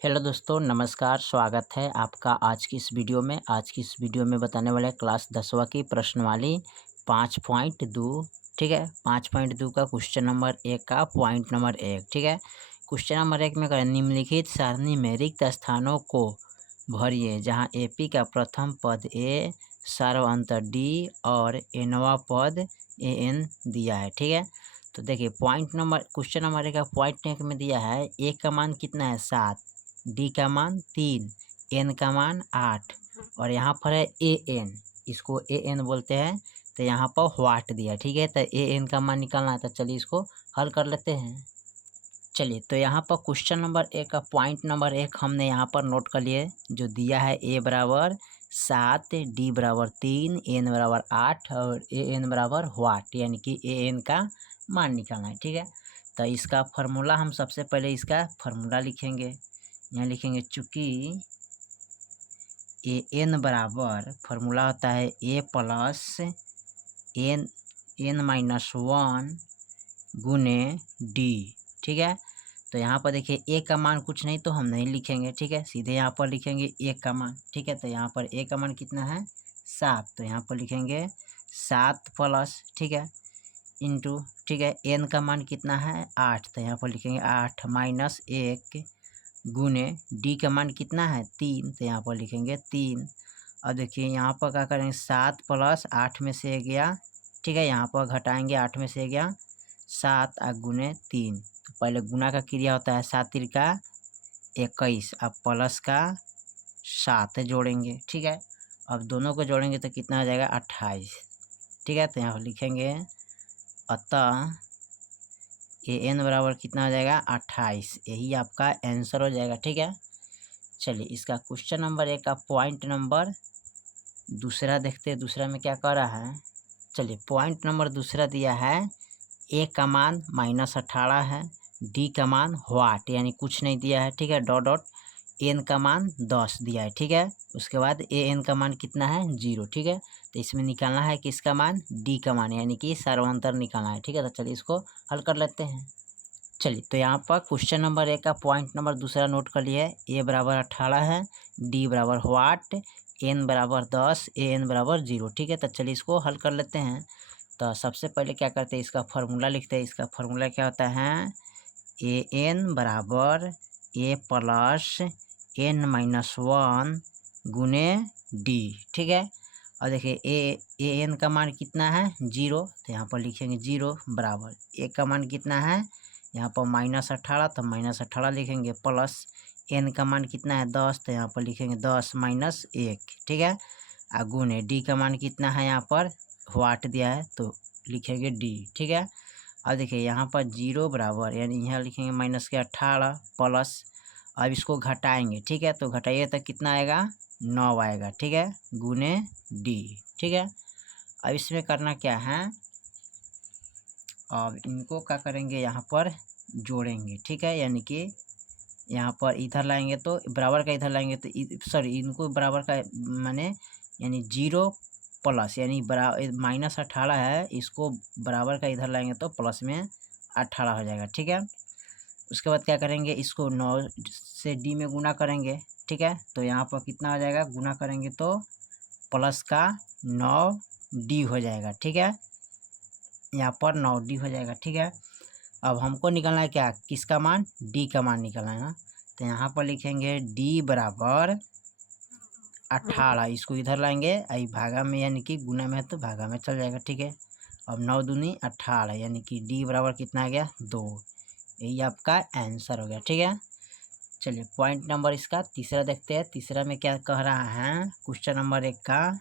Hello दोस्तों, नमस्कार। स्वागत है आपका आज की इस वीडियो में। आज की इस वीडियो में बताने वाले हैं क्लास 10वीं की प्रश्नवाली 5.2। ठीक है, 5.2 का क्वेश्चन नंबर 1 का पॉइंट नंबर 1। ठीक है, क्वेश्चन नंबर 1 में निम्नलिखित सारणी में रिक्त स्थानों को भरिए जहां एपी का प्रथम पद ए, सार्वअंतर डी और एनवा पद ए एन दिया है। ठीक है, तो देखिए क्वेश्चन नंबर 1 का पॉइंट 1 में दिया है ए का मान कितना है 7, डी का मान 3, एन का मान 8 और यहाँ पर है ए एन, इसको ए एन बोलते हैं। तो यहाँ पर व्हाट दिया। ठीक है, तो ए एन का मान निकालना है, तो चलिए इसको हल कर लेते हैं। चलिए, तो यहाँ पर क्वेश्चन नंबर 1 का पॉइंट नंबर 1 हमने यहाँ पर नोट कर लिए। जो दिया है ए बराबर 7, डी बराबर 3, एन बराबर 8 और ए एन बराबर व्हाट, यानी कि ए एन का मान निकालना है। ठीक है, तो इसका फार्मूला हम सबसे पहले इसका फार्मूला लिखेंगे। यहाँ लिखेंगे चूँकि ए एन बराबर फार्मूला होता है ए प्लस एन माइनस 1 गुने डी। ठीक है, तो यहाँ पर देखिए ए का मान कुछ नहीं तो हम नहीं लिखेंगे। ठीक है, सीधे यहाँ पर लिखेंगे ए का मान। ठीक है, तो यहाँ पर ए का मान कितना है 7, तो यहाँ पर लिखेंगे 7 प्लस, ठीक है, इंटू, ठीक है, एन का मान कितना है 8, तो यहाँ पर लिखेंगे 8 माइनस 1 गुने डी का मान कितना है 3, तो यहाँ पर लिखेंगे 3। और देखिए यहाँ पर क्या करेंगे 7 प्लस 8 में से गया, ठीक है, यहाँ पर घटाएंगे 8 में से गया 7 और गुने 3। तो पहले गुना का क्रिया होता है 7 तिरका 21, अब प्लस का 7 जोड़ेंगे। ठीक है, अब दोनों को जोड़ेंगे तो कितना हो जाएगा 28। ठीक है, तो यहाँ पर लिखेंगे अतः ए एन बराबर कितना हो जाएगा 28, यही आपका आंसर हो जाएगा। ठीक है, चलिए इसका क्वेश्चन नंबर 1 का पॉइंट नंबर दूसरा देखते हैं, दूसरा में क्या कर रहा है। चलिए, पॉइंट नंबर दूसरा दिया है ए का मान -18 है, डी का मान व्हाट यानी कुछ नहीं दिया है। ठीक है, डॉट डॉट एन का मान 10 दिया है। ठीक है, उसके बाद ए एन का मान कितना है 0। ठीक है, तो इसमें निकालना है कि इसका मान डी का मान यानी कि सर्वांतर निकालना है। ठीक है, तो चलिए इसको हल कर लेते हैं। चलिए, तो यहाँ पर क्वेश्चन नंबर 1 का पॉइंट नंबर दूसरा नोट कर लिया है। ए बराबर 18 है, डी बराबर व्हाट, एन बराबर 10, ए एन बराबर 0। ठीक है, तो चलिए इसको हल कर लेते हैं। तो सबसे पहले क्या करते हैं, इसका फार्मूला लिखते हैं। इसका फार्मूला क्या होता है ए एन बराबर ए प्लस एन माइनस 1 गुने डी। ठीक है, और देखिए ए एन का मान कितना है 0, तो यहाँ पर लिखेंगे 0 बराबर ए का मान कितना है यहाँ पर -18, तो -18 लिखेंगे, प्लस एन का मान कितना है 10, तो यहाँ पर लिखेंगे 10 माइनस 1। ठीक है, और गुने डी का मान कितना है यहाँ पर व्हाट दिया है तो लिखेंगे डी। ठीक है, अब देखिए यहाँ पर 0 बराबर यानी यहाँ लिखेंगे माइनस के 18 प्लस, अब इसको घटाएंगे। ठीक है, तो घटाइए तो कितना आएगा 9 आएगा। ठीक है, गुने डी। ठीक है, अब इसमें करना क्या है, अब इनको क्या करेंगे यहाँ पर जोड़ेंगे। ठीक है, यानी कि यहाँ पर इधर लाएंगे तो बराबर का इधर लाएंगे तो सॉरी इनको बराबर का माने यानी 0 प्लस यानी -18 है, इसको बराबर का इधर लाएंगे तो प्लस में 18 हो जाएगा। ठीक है, उसके बाद क्या करेंगे, इसको 9 से डी में गुना करेंगे। ठीक है, तो यहाँ पर कितना हो जाएगा, गुना करेंगे तो प्लस का 9 डी हो जाएगा। ठीक है, यहाँ पर 9 डी हो जाएगा। ठीक है, अब हमको निकालना है क्या, किसका मान डी का मान निकालना है ना। तो यहाँ पर लिखेंगे डी बराबर 18, इसको इधर लाएंगे आई भागा में यानी कि गुना में है तो भागा में चल जाएगा। ठीक है, अब 9 दूनी 18 यानी कि डी बराबर कितना आ गया 2, यही आपका आंसर हो गया। ठीक है, चलिए पॉइंट नंबर इसका तीसरा देखते हैं। तीसरा में क्या कह रहा है क्वेश्चन नंबर 1 का।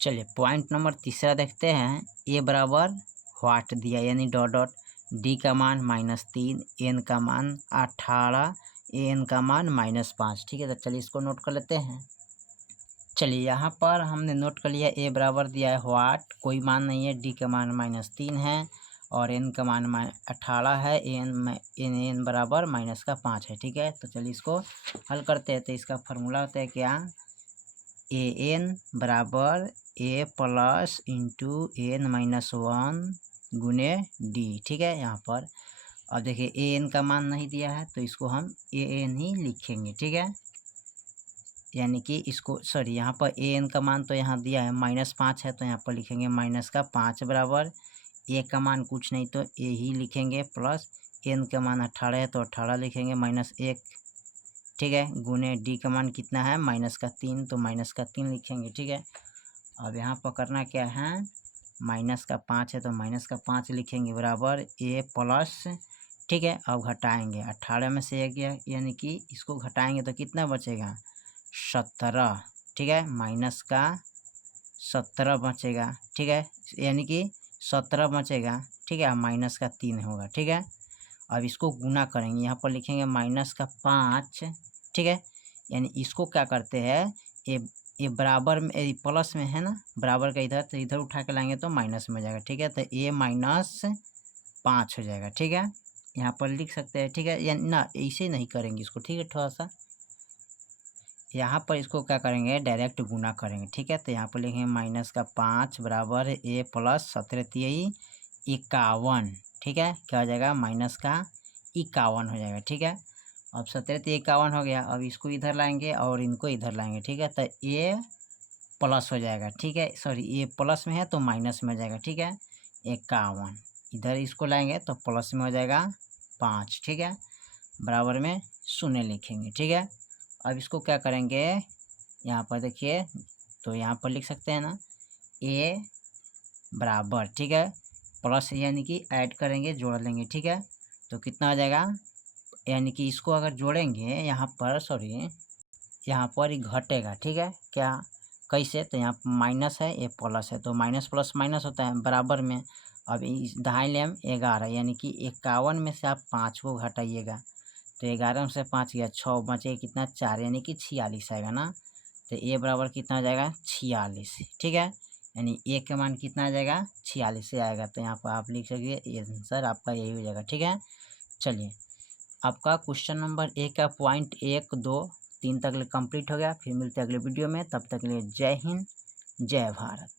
चलिए पॉइंट नंबर तीसरा देखते हैं। ए बराबर व्हाट दिया यानी डॉट डॉट, डी का मान -3, एन का मान 18, ए एन का मान -5। ठीक है, तो चलिए इसको नोट कर लेते हैं। चलिए यहाँ पर हमने नोट कर लिया ए बराबर दिया है व्हाट, कोई मान नहीं है, डी का मान -3 है और एन का मान 18 है, एन बराबर -5 है। ठीक है, तो चलिए इसको हल करते हैं। तो इसका फार्मूला होता है क्या, ए एन बराबर ए प्लस इंटू एन -1 गुने डी। ठीक है, यहाँ पर अब देखिए ए एन का मान नहीं दिया है तो इसको हम ए एन ही लिखेंगे, ठीक है। यानी कि इसको सॉरी यहाँ पर ए एन का मान तो यहाँ दिया है -5 है, तो यहाँ पर लिखेंगे -5 बराबर ए का मान कुछ नहीं तो ए ही लिखेंगे, प्लस एन का मान 18 है तो 18 लिखेंगे -1, ठीक है। गुने डी का मान कितना है -3 तो -3 लिखेंगे, ठीक है। अब यहाँ पर करना क्या है, -5 है तो -5 लिखेंगे बराबर ए प्लस, ठीक है। अब घटाएंगे 18 में से 1 गया, यानी कि इसको घटाएंगे तो कितना बचेगा 17, ठीक है। -17 बचेगा, ठीक है, यानी कि 17 बचेगा, ठीक है। -3 होगा, ठीक है। अब इसको गुना करेंगे, यहाँ पर लिखेंगे -5, ठीक है। यानी इसको क्या करते हैं, ये बराबर में प्लस में है ना, बराबर का इधर, तो इधर उठा के लाएंगे तो माइनस में हो जाएगा, ठीक है। तो ए -5 हो जाएगा, ठीक है। यहाँ पर लिख सकते हैं, ठीक है। या ना ऐसे नहीं करेंगे इसको, ठीक है। थोड़ा सा यहाँ पर इसको क्या करेंगे, डायरेक्ट गुना करेंगे, ठीक है। तो यहाँ पर लिखेंगे -5 बराबर ए प्लस 17 51, ठीक है। क्या हो जाएगा -51 हो जाएगा, ठीक है। अब 17 51 हो गया। अब इसको इधर लाएंगे और इनको इधर लाएंगे, ठीक है। तो ए प्लस हो जाएगा, ठीक है। सॉरी ए प्लस में है तो माइनस में हो जाएगा, ठीक है। 51 इधर इसको लाएंगे तो प्लस में हो जाएगा 5, ठीक है। बराबर में 0 लिखेंगे, ठीक है। अब इसको क्या करेंगे, यहाँ पर देखिए, तो यहाँ पर लिख सकते हैं ना ए बराबर, ठीक है, प्लस यानी कि ऐड करेंगे, जोड़ लेंगे, ठीक है। तो कितना हो जाएगा, यानी कि इसको अगर जोड़ेंगे यहाँ पर, सॉरी यहाँ पर ही घटेगा, ठीक है। क्या कैसे, तो यहाँ माइनस है, ये प्लस है, तो माइनस प्लस माइनस होता है बराबर में। अब इस दहाई लेम 11, यानी कि 51 में से आप 5 को घटाइएगा, तो 11 में से 5 गया 6, बचे कितना 4, यानी कि 46 आएगा ना। तो ए बराबर कितना हो जाएगा 46, ठीक है। यानी ए का मान कितना आ जाएगा 46 से आएगा। तो यहाँ पर आप लिख सकिए ये आंसर आपका यही हो जाएगा, ठीक है। चलिए आपका क्वेश्चन नंबर 1 का पॉइंट 1 2 3 तक कंप्लीट हो गया। फिर मिलते हैं अगले वीडियो में, तब तक के लिए जय हिंद जय भारत।